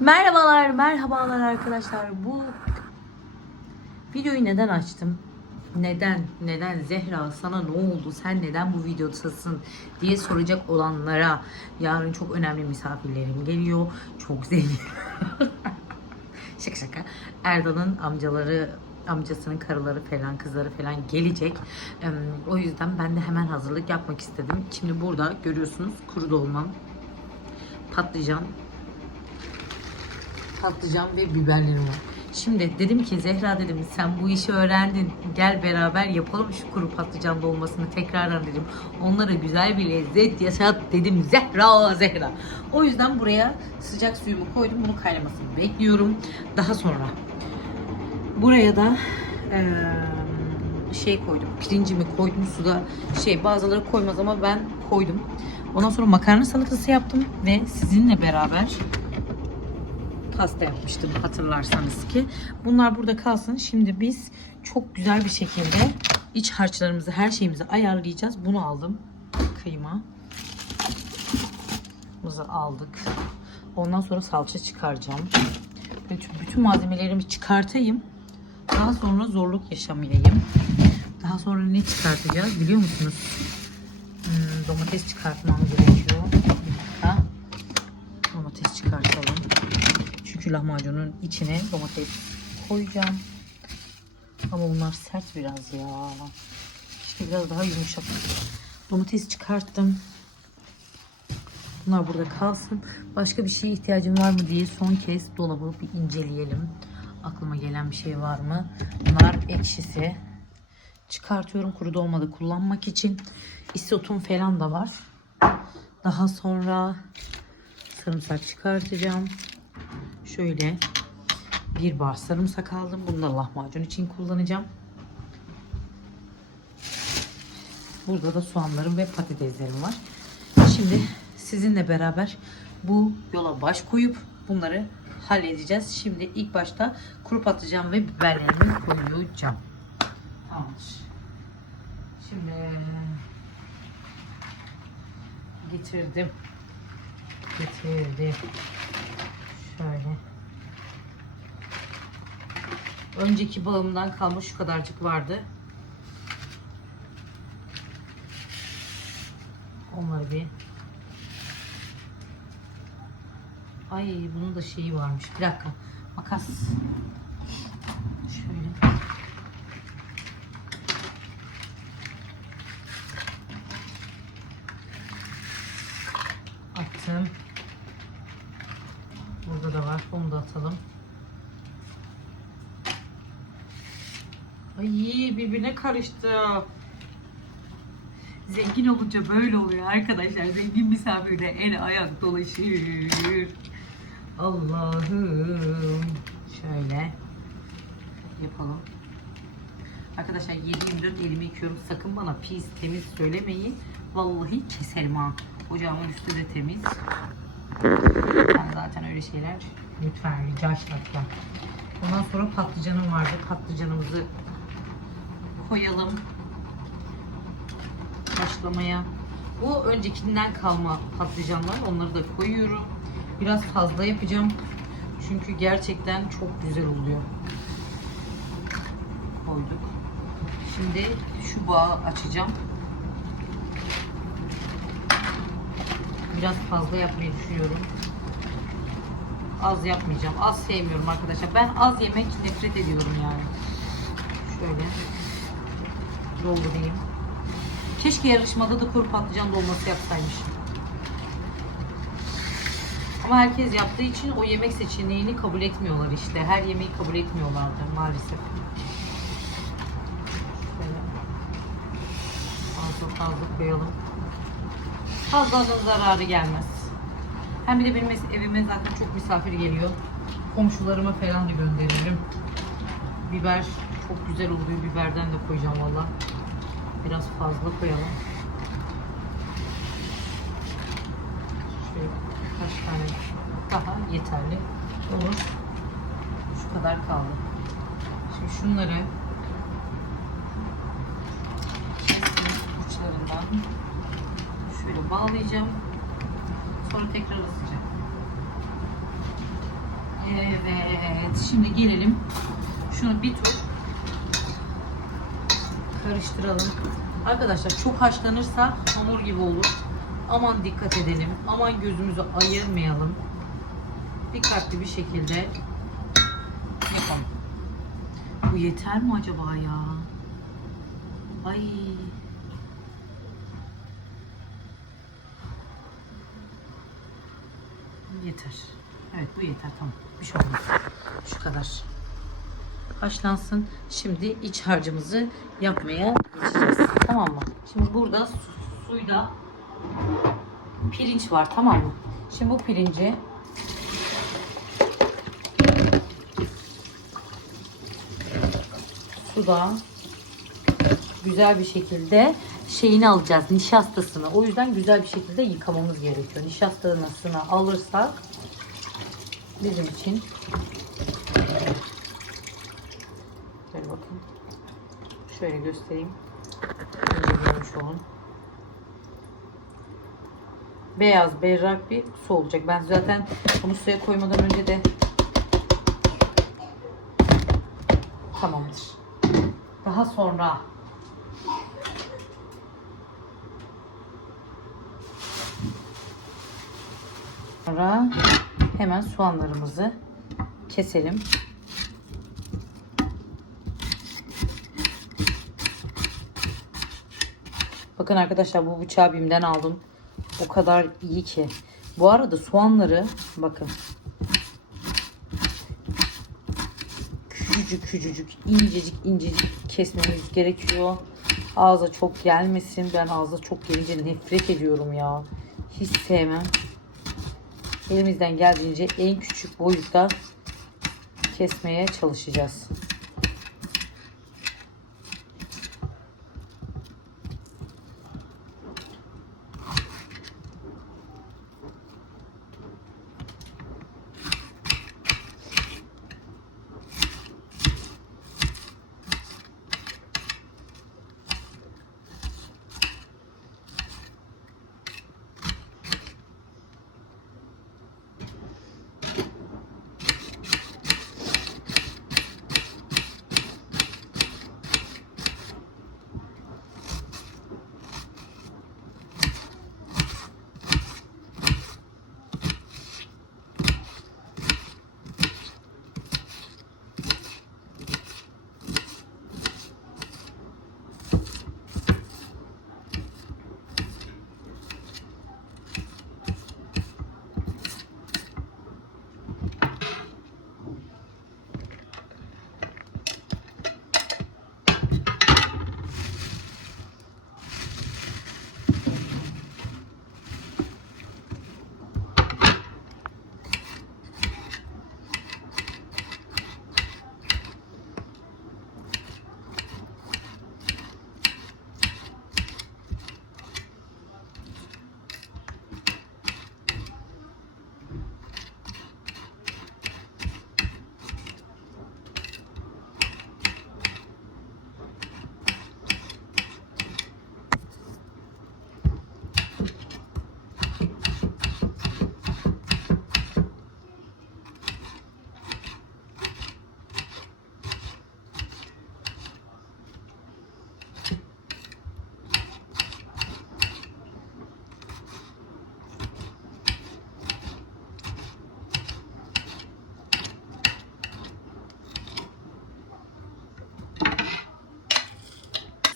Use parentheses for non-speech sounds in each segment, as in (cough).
Merhabalar, merhabalar arkadaşlar. Bu videoyu neden açtım? Neden, neden Zehra sana ne oldu? Sen neden bu videodasın diye soracak olanlara yarın çok önemli misafirlerim geliyor. Çok zengin. (laughs) şaka şaka. Erdal'ın amcaları amcasının karıları falan kızları falan gelecek. O yüzden ben de hemen hazırlık yapmak istedim. Şimdi burada görüyorsunuz kuru dolmam, patlıcan, patlıcan ve biberlerim var. Şimdi dedim ki Zehra dedim sen bu işi öğrendin. Gel beraber yapalım şu kuru patlıcan dolmasını tekrardan dedim. Onlara güzel bir lezzet yaşat dedim Zehra Zehra. O yüzden buraya sıcak suyumu koydum. Bunu kaynamasını bekliyorum. Daha sonra buraya da eee, şey koydum. Pirincimi koydum suda. Şey bazıları koymaz ama ben koydum. Ondan sonra makarna salatası yaptım ve sizinle beraber pasta yapmıştım hatırlarsanız ki. Bunlar burada kalsın. Şimdi biz çok güzel bir şekilde iç harçlarımızı, her şeyimizi ayarlayacağız. Bunu aldım. Kıyma. Mızı aldık. Ondan sonra salça çıkaracağım. Bütün, malzemelerimi çıkartayım. Daha sonra zorluk yaşamayayım. Daha sonra ne çıkartacağız biliyor musunuz? Hmm, domates çıkartmam gerekiyor. Çünkü lahmacunun içine domates koyacağım. Ama bunlar sert biraz ya. İşte biraz daha yumuşak. Domates çıkarttım. Bunlar burada kalsın. Başka bir şeye ihtiyacım var mı diye son kez dolabı bir inceleyelim. Aklıma gelen bir şey var mı? Nar ekşisi. Çıkartıyorum kuru dolmada kullanmak için. Isotum falan da var. Daha sonra sarımsak çıkartacağım. Şöyle bir bar sarımsak aldım. Bunu da lahmacun için kullanacağım. Burada da soğanlarım ve patateslerim var. Şimdi sizinle beraber bu yola baş koyup bunları halledeceğiz. Şimdi ilk başta kuru patlıcan ve biberlerimi koyacağım. Tamamdır. Şimdi getirdim. Getirdim. Şöyle. Önceki bağımdan kalma şu kadarcık vardı. Onları bir Ay bunun da şeyi varmış. Bir dakika. Makas. Şöyle. Attım. Burada da var. Onu da atalım. Ay birbirine karıştı. Zengin olunca böyle oluyor arkadaşlar. Zengin misafirde el ayak dolaşır. Allah'ım. Şöyle yapalım. Arkadaşlar 7-24 elimi yıkıyorum. Sakın bana pis temiz söylemeyin. Vallahi keserim ha. Ocağımın üstü de temiz. Yani zaten öyle şeyler lütfen rica şartla. Ondan sonra patlıcanım vardı. Patlıcanımızı koyalım. Haşlamaya. Bu öncekinden kalma patlıcanlar. Onları da koyuyorum. Biraz fazla yapacağım. Çünkü gerçekten çok güzel oluyor. Koyduk. Şimdi şu bağı açacağım. Biraz fazla yapmayı düşünüyorum. Az yapmayacağım. Az sevmiyorum arkadaşlar. Ben az yemek nefret ediyorum yani. Şöyle doldurayım. Keşke yarışmada da kuru patlıcan dolması yapsaymışım. Ama herkes yaptığı için o yemek seçeneğini kabul etmiyorlar işte. Her yemeği kabul etmiyorlardı maalesef. Şöyle fazla fazla koyalım. Fazlanın zararı gelmez. Hem bir de benim evime zaten çok misafir geliyor. Komşularıma falan da gönderirim. Biber çok güzel oluyor. Biberden de koyacağım valla. Biraz fazla koyalım. Şöyle birkaç tane daha yeterli olur. Şu kadar kaldı. Şimdi şunları uçlarından şöyle bağlayacağım. Sonra tekrar ısıtacağım. Evet. Şimdi gelelim. Şunu bir tur karıştıralım. Arkadaşlar çok haşlanırsa hamur gibi olur. Aman dikkat edelim. Aman gözümüzü ayırmayalım. Dikkatli bir şekilde yapalım. Bu yeter mi acaba ya? Ay. Yeter. Evet bu yeter tamam. Bir şey olmaz. Şu kadar. Haşlansın. Şimdi iç harcımızı yapmaya geçeceğiz. Tamam mı? Şimdi burada su, suyda pirinç var tamam mı? Şimdi bu pirinci suda güzel bir şekilde şeyini alacağız nişastasını. O yüzden güzel bir şekilde yıkamamız gerekiyor. Nişastasını alırsak bizim için Şöyle bakın. Şöyle göstereyim. Görmüş olun. Beyaz, berrak bir su olacak. Ben zaten bunu suya koymadan önce de tamamdır. Daha sonra sonra hemen soğanlarımızı keselim. Bakın arkadaşlar bu bıçağı BİM'den aldım. O kadar iyi ki. Bu arada soğanları bakın. Küçücük küçücük incecik incecik kesmemiz gerekiyor. Ağza çok gelmesin. Ben ağza çok gelince nefret ediyorum ya. Hiç sevmem. Elimizden geldiğince en küçük boyutta kesmeye çalışacağız.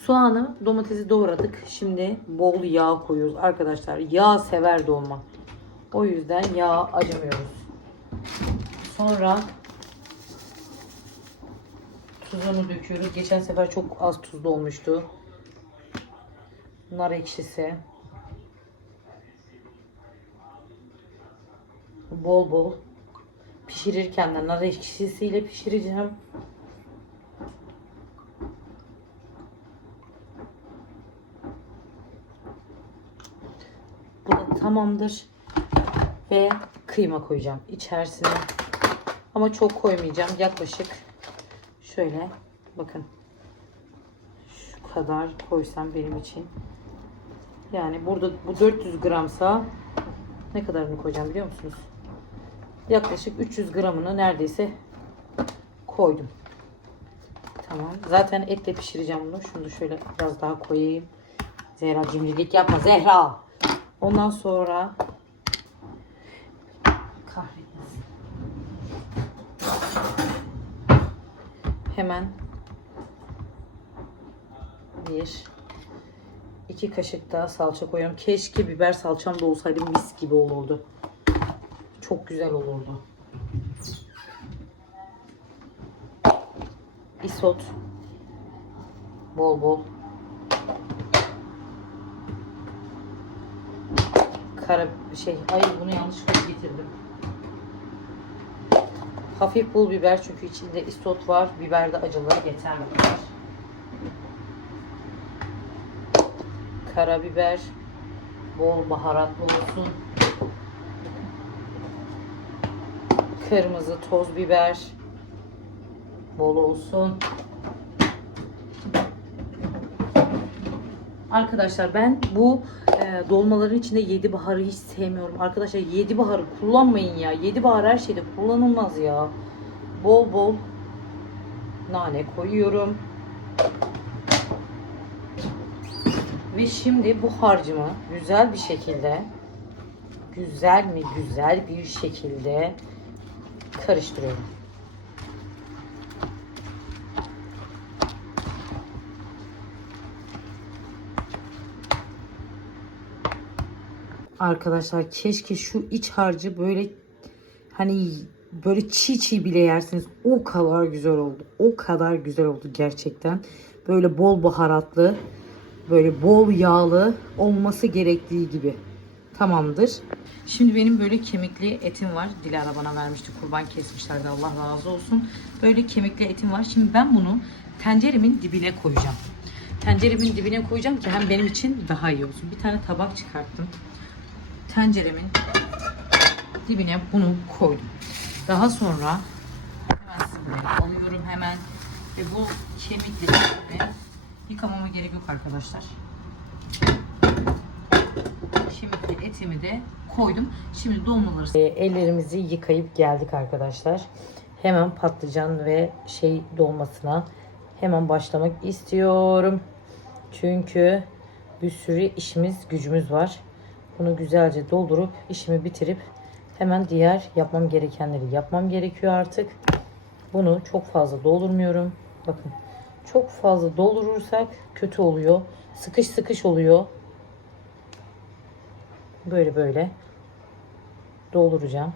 Soğanı, domatesi doğradık. Şimdi bol yağ koyuyoruz arkadaşlar. Yağ sever dolma. O yüzden yağ acımıyoruz. Sonra tuzunu döküyoruz. Geçen sefer çok az tuzlu olmuştu. Nar ekşisi. Bol bol pişirirken de nar ekşisiyle pişireceğim. Bu da tamamdır. Ve kıyma koyacağım içerisine. Ama çok koymayacağım. Yaklaşık şöyle bakın. Şu kadar koysam benim için. Yani burada bu 400 gramsa ne kadarını koyacağım biliyor musunuz? Yaklaşık 300 gramını neredeyse koydum. Tamam. Zaten etle pişireceğim bunu. Şunu da şöyle biraz daha koyayım. Zehra cimrilik yapma Zehra. Ondan sonra. Hemen bir iki kaşık daha salça koyuyorum. Keşke biber salçam da olsaydı mis gibi olurdu. Çok güzel olurdu. Isot. Bol bol. Kara şey, ay bunu yanlışlıkla getirdim. Hafif pul biber çünkü içinde isot var. Biber de acılığı yeter bu kadar. Karabiber. Bol baharatlı olsun. Kırmızı toz biber. Bol olsun. Arkadaşlar ben bu e, dolmaların içinde yedi baharı hiç sevmiyorum. Arkadaşlar yedi baharı kullanmayın ya. Yedi bahar her şeyde kullanılmaz ya. Bol bol nane koyuyorum. Ve şimdi bu harcımı güzel bir şekilde güzel mi güzel bir şekilde karıştırıyorum. Arkadaşlar keşke şu iç harcı böyle hani böyle çiğ çiğ bile yersiniz. O kadar güzel oldu. O kadar güzel oldu gerçekten. Böyle bol baharatlı, böyle bol yağlı olması gerektiği gibi. Tamamdır. Şimdi benim böyle kemikli etim var. Dilara bana vermişti. Kurban kesmişlerdi. Allah razı olsun. Böyle kemikli etim var. Şimdi ben bunu tenceremin dibine koyacağım. Tenceremin dibine koyacağım ki hem benim için daha iyi olsun. Bir tane tabak çıkarttım. Tenceremin dibine bunu koydum. Daha sonra alıyorum hemen ve bu kemikli etimi yıkamama gerek yok arkadaşlar. Kemikli etimi de koydum. Şimdi dolmaları ellerimizi yıkayıp geldik arkadaşlar. Hemen patlıcan ve şey dolmasına hemen başlamak istiyorum. Çünkü bir sürü işimiz, gücümüz var. Bunu güzelce doldurup işimi bitirip hemen diğer yapmam gerekenleri yapmam gerekiyor artık. Bunu çok fazla doldurmuyorum. Bakın çok fazla doldurursak kötü oluyor. Sıkış sıkış oluyor. Böyle böyle dolduracağım.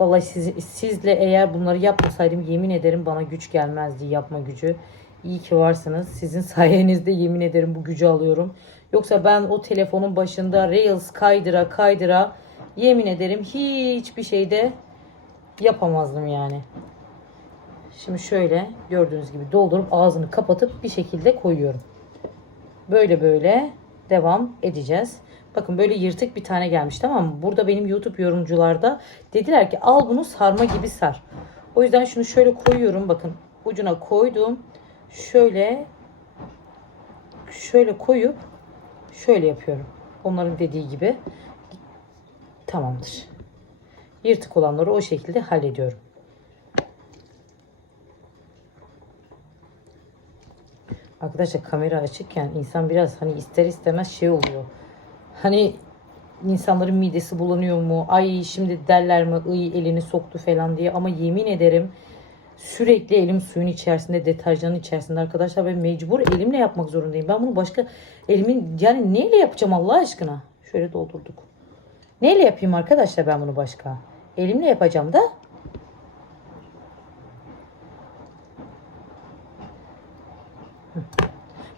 Vallahi siz, sizle eğer bunları yapmasaydım yemin ederim bana güç gelmezdi yapma gücü. İyi ki varsınız. Sizin sayenizde yemin ederim bu gücü alıyorum. Yoksa ben o telefonun başında Reels kaydıra kaydıra yemin ederim hiçbir şeyde yapamazdım yani. Şimdi şöyle gördüğünüz gibi doldurup ağzını kapatıp bir şekilde koyuyorum. Böyle böyle devam edeceğiz. Bakın böyle yırtık bir tane gelmiş tamam mı? Burada benim YouTube yorumcularda dediler ki al bunu sarma gibi sar. O yüzden şunu şöyle koyuyorum bakın ucuna koydum. Şöyle şöyle koyup şöyle yapıyorum. Onların dediği gibi tamamdır. Yırtık olanları o şekilde hallediyorum. Arkadaşlar kamera açıkken insan biraz hani ister istemez şey oluyor. Hani insanların midesi bulanıyor mu? Ay şimdi derler mi? Iy elini soktu falan diye. Ama yemin ederim sürekli elim suyun içerisinde, deterjanın içerisinde arkadaşlar ve mecbur elimle yapmak zorundayım. Ben bunu başka elimin yani neyle yapacağım Allah aşkına? Şöyle doldurduk. Neyle yapayım arkadaşlar ben bunu başka? Elimle yapacağım da.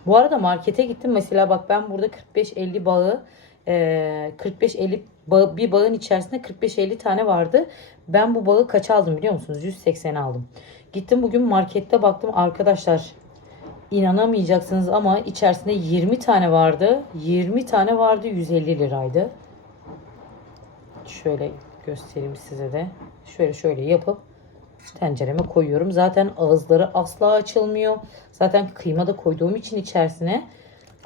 Bu arada markete gittim. Mesela bak ben burada 45-50 bağı 45-50 bağı, bir bağın içerisinde 45-50 tane vardı. Ben bu bağı kaç aldım biliyor musunuz? 180 aldım. Gittim bugün markette baktım arkadaşlar inanamayacaksınız ama içerisinde 20 tane vardı. 20 tane vardı 150 liraydı. Şöyle göstereyim size de. Şöyle şöyle yapıp tencereme koyuyorum. Zaten ağızları asla açılmıyor. Zaten kıyma da koyduğum için içerisine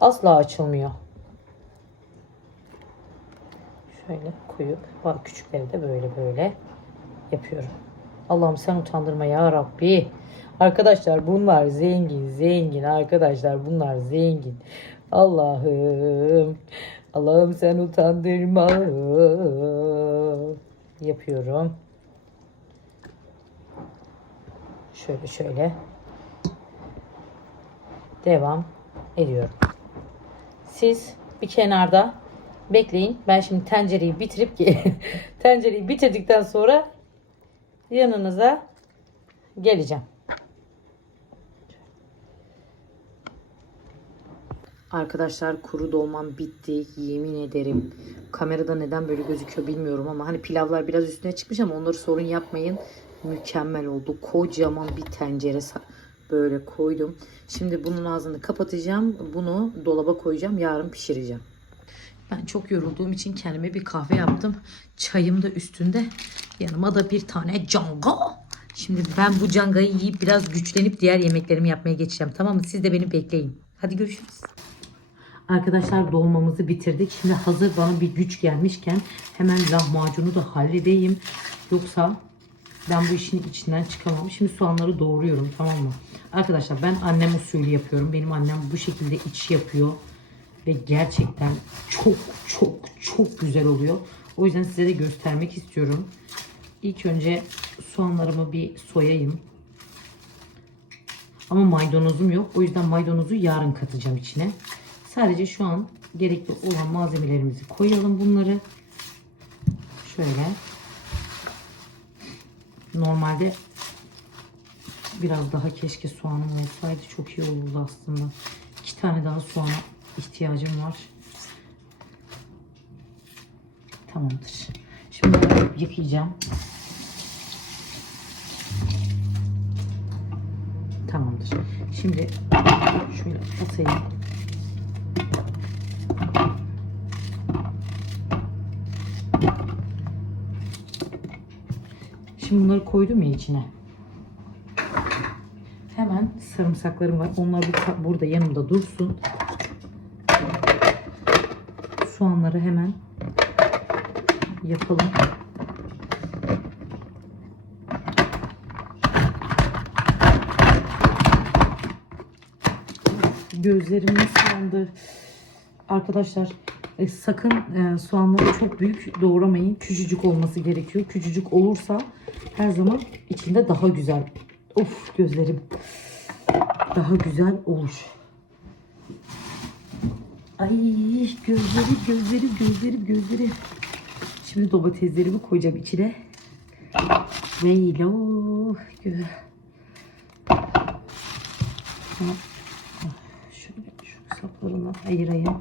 asla açılmıyor. Şöyle koyup bak küçükleri de böyle böyle yapıyorum. Allah'ım sen utandırma ya Rabbi. Arkadaşlar bunlar zengin zengin arkadaşlar bunlar zengin. Allah'ım Allah'ım sen utandırma. Yapıyorum. Şöyle şöyle. Devam ediyorum. Siz bir kenarda bekleyin. Ben şimdi tencereyi bitirip (laughs) tencereyi bitirdikten sonra yanınıza geleceğim. Arkadaşlar kuru dolmam bitti. Yemin ederim. Kamerada neden böyle gözüküyor bilmiyorum ama hani pilavlar biraz üstüne çıkmış ama onları sorun yapmayın. Mükemmel oldu. Kocaman bir tencere böyle koydum. Şimdi bunun ağzını kapatacağım. Bunu dolaba koyacağım. Yarın pişireceğim. Ben çok yorulduğum için kendime bir kahve yaptım. Çayım da üstünde. Yanıma da bir tane canga. Şimdi ben bu cangayı yiyip biraz güçlenip diğer yemeklerimi yapmaya geçeceğim. Tamam mı? Siz de beni bekleyin. Hadi görüşürüz. Arkadaşlar dolmamızı bitirdik. Şimdi hazır bana bir güç gelmişken hemen lahmacunu da halledeyim. Yoksa ben bu işin içinden çıkamam. Şimdi soğanları doğruyorum tamam mı? Arkadaşlar ben annem usulü yapıyorum. Benim annem bu şekilde iç yapıyor. Ve gerçekten çok çok çok güzel oluyor. O yüzden size de göstermek istiyorum. İlk önce soğanlarımı bir soyayım. Ama maydanozum yok. O yüzden maydanozu yarın katacağım içine. Sadece şu an gerekli olan malzemelerimizi koyalım bunları. Şöyle. Normalde biraz daha keşke soğanım olsaydı çok iyi olurdu aslında. İki tane daha soğana ihtiyacım var. Tamamdır. Şimdi yıkayacağım. Tamamdır. Şimdi şöyle atayım. Şimdi bunları koydum ya içine. Hemen sarımsaklarım var. Onlar bu- burada yanımda dursun. Soğanları hemen yapalım. Gözlerim nasıl? Arkadaşlar e, sakın e, soğanları çok büyük doğramayın. Küçücük olması gerekiyor. Küçücük olursa her zaman içinde daha güzel. Of gözlerim. Daha güzel olur. Ay gözleri gözleri gözleri gözleri. Şimdi domateslerimi koyacağım içine. Gö- Tamam. Şöyle şu saplarını ayırayım.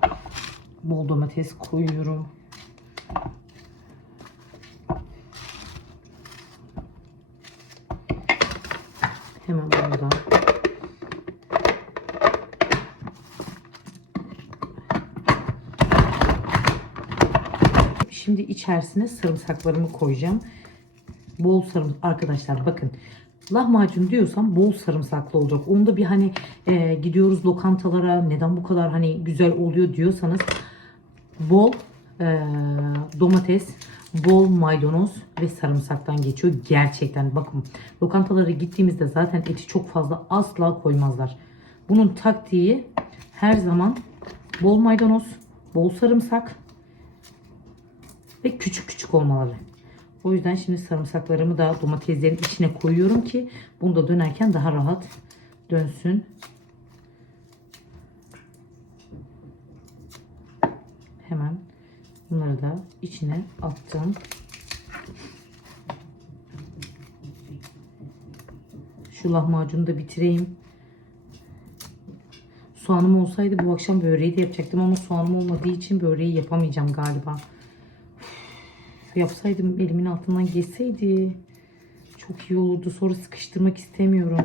Bol domates koyuyorum. Hemen burada. Şimdi içerisine sarımsaklarımı koyacağım. Bol sarımsak arkadaşlar bakın. Lahmacun diyorsam bol sarımsaklı olacak. Onda bir hani e, gidiyoruz lokantalara neden bu kadar hani güzel oluyor diyorsanız bol e, domates, bol maydanoz ve sarımsaktan geçiyor. Gerçekten bakın lokantalara gittiğimizde zaten eti çok fazla asla koymazlar. Bunun taktiği her zaman bol maydanoz, bol sarımsak ve küçük küçük olmaları. O yüzden şimdi sarımsaklarımı da domateslerin içine koyuyorum ki bunu da dönerken daha rahat dönsün. Hemen bunları da içine attım. Şu lahmacunu da bitireyim. Soğanım olsaydı bu akşam böreği de yapacaktım ama soğanım olmadığı için böreği yapamayacağım galiba. Yapsaydım elimin altından geçseydi çok iyi olurdu. Sonra sıkıştırmak istemiyorum.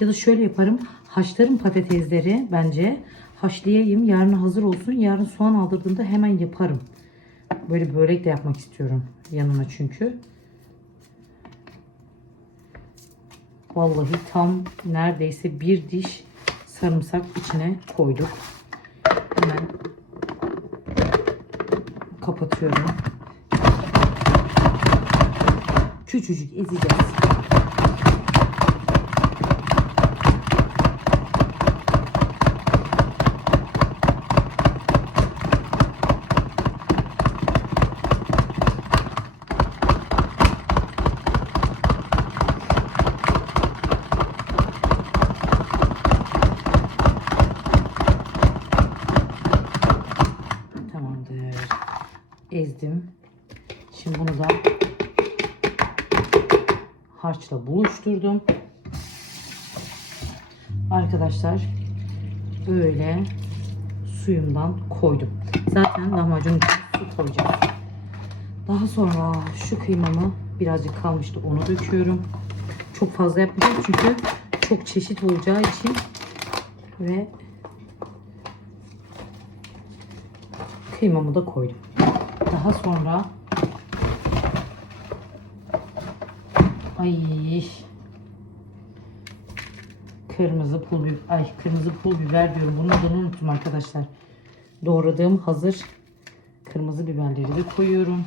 Ya da şöyle yaparım. Haşlarım patatesleri bence. Haşlayayım. Yarın hazır olsun. Yarın soğan aldırdığımda hemen yaparım. Böyle börek de yapmak istiyorum yanına çünkü. Vallahi tam neredeyse bir diş sarımsak içine koyduk. Hemen kapatıyorum. Küçücük ezeceğiz. Ezdim. Şimdi bunu da harçla buluşturdum. Arkadaşlar böyle suyumdan koydum. Zaten lahmacun için su koyacağım. Daha sonra şu kıymamı birazcık kalmıştı onu döküyorum. Çok fazla yapmayacağım çünkü çok çeşit olacağı için ve kıymamı da koydum. Daha sonra ay kırmızı pul biber ay kırmızı pul biber diyorum. Bunu adını unuttum arkadaşlar. Doğradığım hazır kırmızı biberleri de koyuyorum.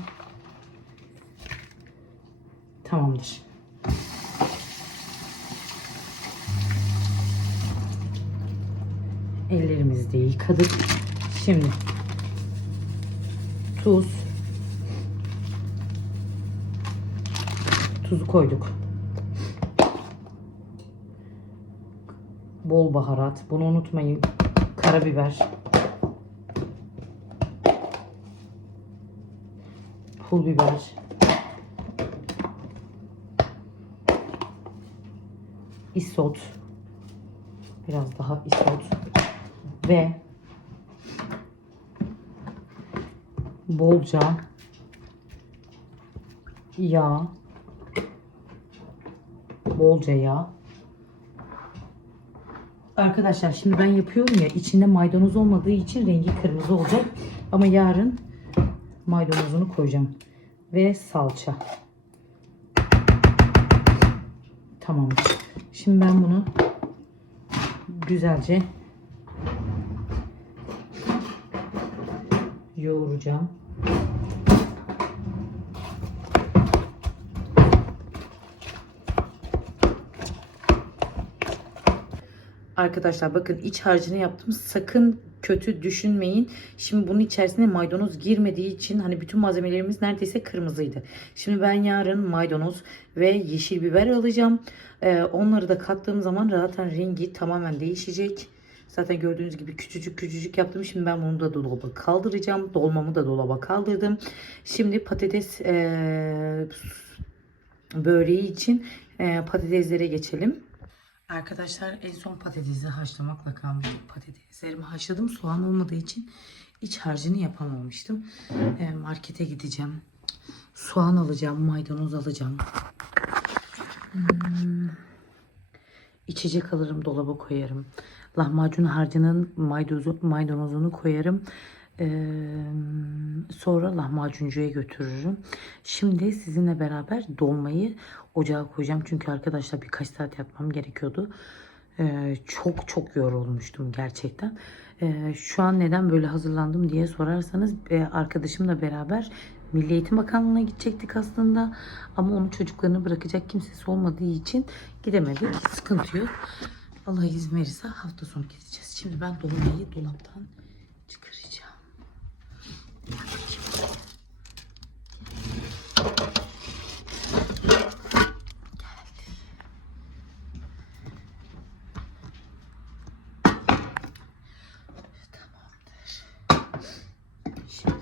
Tamamdır. Ellerimizi de yıkadık. Şimdi tuz tuzu koyduk. Bol baharat. Bunu unutmayın. Karabiber. Pul biber. Isot. Biraz daha isot. Ve bolca yağ bolca yağ arkadaşlar şimdi ben yapıyorum ya içinde maydanoz olmadığı için rengi kırmızı olacak. Ama yarın maydanozunu koyacağım ve salça. Tamamdır. Şimdi ben bunu güzelce yoğuracağım. Arkadaşlar bakın iç harcını yaptım. Sakın kötü düşünmeyin. Şimdi bunun içerisine maydanoz girmediği için hani bütün malzemelerimiz neredeyse kırmızıydı. Şimdi ben yarın maydanoz ve yeşil biber alacağım. Ee, onları da kattığım zaman zaten rengi tamamen değişecek. Zaten gördüğünüz gibi küçücük küçücük yaptım. Şimdi ben bunu da dolaba kaldıracağım. Dolmamı da dolaba kaldırdım. Şimdi patates eee, böreği için eee, patateslere geçelim. Arkadaşlar en son patatesi haşlamakla kalmıştık. Patateslerimi haşladım. Soğan olmadığı için iç harcını yapamamıştım. Eee, markete gideceğim. Soğan alacağım. Maydanoz alacağım. Hmm. İçecek alırım dolaba koyarım. Lahmacun harcının maydanozu, maydanozunu koyarım. Sonra lahmacuncuya götürürüm. Şimdi sizinle beraber dolmayı ocağa koyacağım. Çünkü arkadaşlar birkaç saat yatmam gerekiyordu. Ee, çok çok yorulmuştum gerçekten. Ee, şu an neden böyle hazırlandım diye sorarsanız arkadaşımla beraber Milli Eğitim Bakanlığı'na gidecektik aslında. Ama onun çocuklarını bırakacak kimsesi olmadığı için gidemedik. Sıkıntı yok. Allah izin verirse hafta sonu gideceğiz. Şimdi ben dolmayı dolaptan çıkaracağım. Şimdi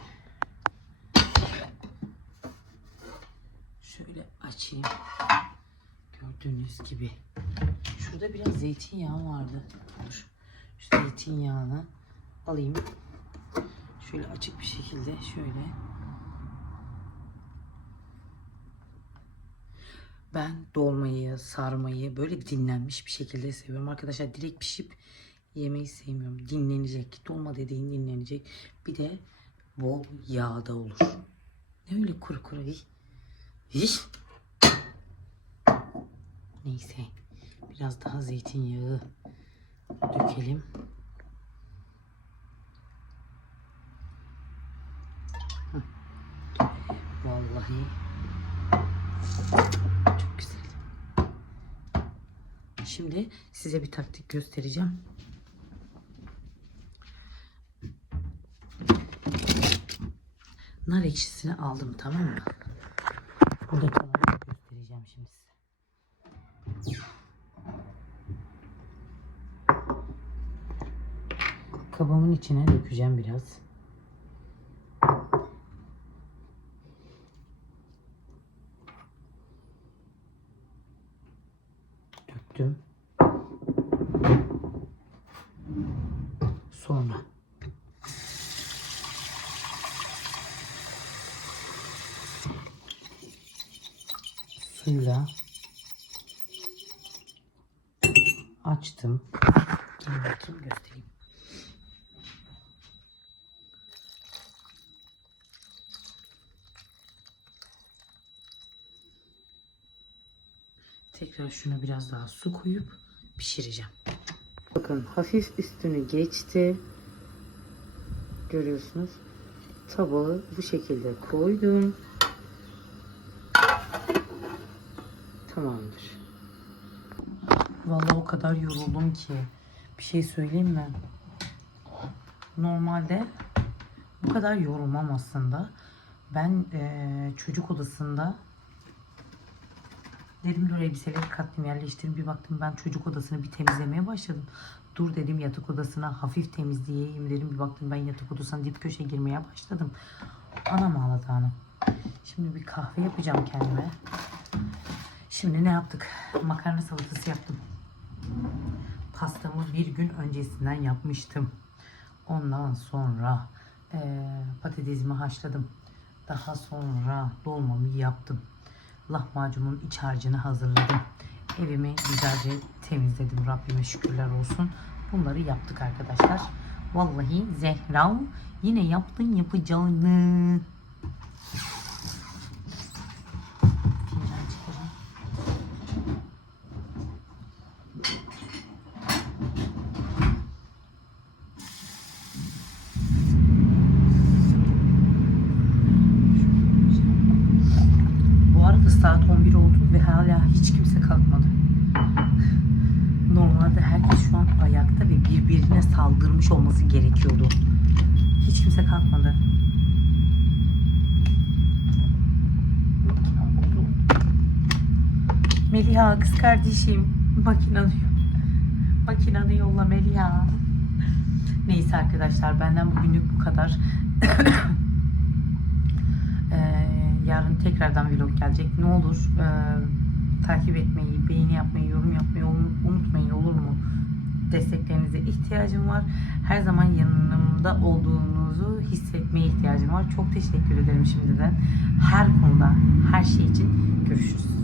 şöyle açayım. Gördüğünüz gibi. Şurada biraz zeytinyağı vardı. Dur. Şu zeytinyağını alayım. Şöyle açık bir şekilde şöyle. Ben dolmayı, sarmayı böyle dinlenmiş bir şekilde seviyorum. Arkadaşlar direkt pişip yemeyi sevmiyorum. Dinlenecek. Dolma dediğin dinlenecek. Bir de bol yağda olur. Ne öyle kuru kuru. Hiç. Hiç. Neyse. Biraz daha zeytinyağı dökelim. Vallahi Çok güzel. Şimdi size bir taktik göstereceğim. Nar ekşisini aldım tamam mı? Burada kalanı göstereceğim şimdi size. Kabımın içine dökeceğim biraz. Döktüm. Sonra suyla açtım. Gelin bakayım göstereyim. Tekrar şuna biraz daha su koyup pişireceğim. Bakın hafif üstünü geçti. Görüyorsunuz. Tabağı bu şekilde koydum. Tamamdır. Vallahi o kadar yoruldum ki. Bir şey söyleyeyim mi? Normalde bu kadar yorulmam aslında. Ben eee, çocuk odasında dedim dur elbiseleri katlayayım yerleştireyim. Bir baktım ben çocuk odasını bir temizlemeye başladım. Dur dedim yatak odasına hafif temizleyeyim dedim. Bir baktım ben yatak odasına dip köşe girmeye başladım. Anam ağladı anam. Şimdi bir kahve yapacağım kendime. Şimdi ne yaptık? Makarna salatası yaptım. Pastamı bir gün öncesinden yapmıştım. Ondan sonra eee, patatesimi haşladım. Daha sonra dolmamı yaptım. Lahmacumun iç harcını hazırladım. Evimi güzelce temizledim. Rabbime şükürler olsun. Bunları yaptık arkadaşlar. Vallahi Zehra yine yaptın yapacağını. Fincan çıkarayım. Bu arada saat 11 oldu ve hala hiç kimse kalkmadı. Normalde herkes şu an ayakta ve birbirine saldırmış olması gerekiyordu. Hiç kimse kalkmadı. Meliha kız kardeşim. Makinanı, makinanı yolla Meliha. Neyse arkadaşlar benden bugünlük bu kadar. (coughs) Tekrardan vlog gelecek. Ne olur e, takip etmeyi, beğeni yapmayı, yorum yapmayı un- unutmayın olur mu? Desteklerinize ihtiyacım var. Her zaman yanımda olduğunuzu hissetmeye ihtiyacım var. Çok teşekkür ederim şimdiden. Her konuda, her şey için görüşürüz.